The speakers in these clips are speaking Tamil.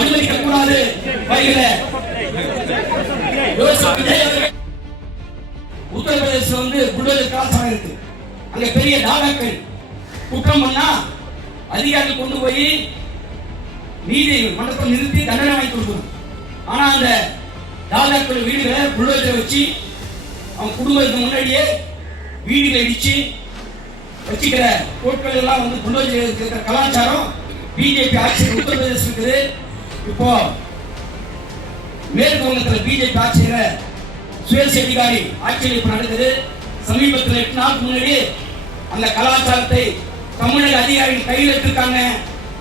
அனுமதிக்க கூடாது. உத்தரப்பிரதேசம் புல்டோசர் கலாச்சாரம் இருக்கு. அங்க பெரிய தாதாக்கள் குற்றம் பண்ணா அதிகாரிகள் கொண்டு போய் நீதி மன்றத்தை நிறுத்தி தண்டனை வாங்கி கொடுக்கணும். ஆனா அந்த தாதாக்கள் வீடுகளை புல்டோசரை வச்சு அவங்க குடும்பத்துக்கு முன்னாடியே வீடுகளை இடிச்சு வச்சுக்கிற பொருட்கள் எல்லாம் புல்டோசர் இருக்கிற கலாச்சாரம் பிஜேபி ஆட்சியில் உத்தரப்பிரதேசம் இருக்குது. இப்போ மேற்கு வங்கத்தில் பிஜேபி ஆட்சியில சுயேட்சை அதிகாரி ஆட்சியில் இப்ப நடக்குது. சமீபத்தில் 8 நாளுக்கு முன்னாடி அந்த கலாச்சாரத்தை தமிழக அதிகாரிகள் கையில் எடுத்திருக்காங்க.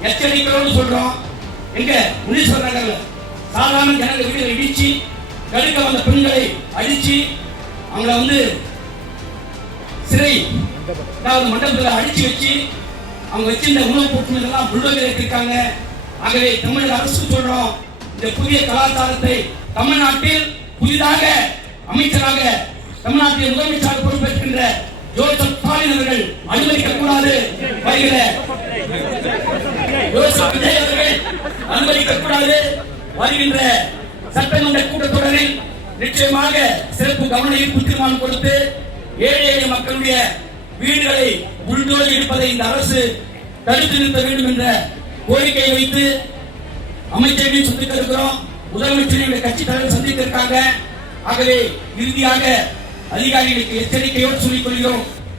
எச்சரிக்கையோடு சொல்றோம். எங்க முனீஸ்வர் நகர்ல சாதாரண ஜனங்க வீடுகளை இடிச்சு தடுக்க வந்த பெண்களை அடிச்சு அவங்கள சிறை மண்டபத்தில் அடிச்சு வச்சு அவங்க வச்சிருந்த உணவு பொருட்கள் புல்டோசர் ஏற்றிருக்காங்க. ஆகவே தமிழக அரசு சொல்றோம், இந்த புதிய கலாச்சாரத்தை தமிழ்நாட்டில் புதிதாக அமைச்சராக தமிழ்நாட்டில் முதலமைச்சராக பொறுப்பேற்கின்ற ஜோசப் ஸ்டாலின் அவர்கள் அனுமதிக்க கூடாது. ஜோசப் விஜய் அவர்கள் அனுமதிக்க கூடாது. வருகின்ற சட்டமன்ற கூட்டத்தொடரில் நிச்சயமாக சிறப்பு கவன ஈர்ப்பு தீர்மானம் கொடுத்து ஏழை எளிய மக்களுடைய வீடுகளை புல்டோசர் இருப்பதை இந்த அரசு தடுத்து நிறுத்த வேண்டும் என்ற கோரிக்கையை வைத்து அமைச்சரையும் சந்திக்க இருக்கிறோம். முதலமைச்சரையும் கட்சி தலைவர் சந்தித்திருக்காங்க. ஆகவே இறுதியாக அதிகாரிகளுக்கு எச்சரிக்கையோடு சொல்லிக் கொள்கிறோம்.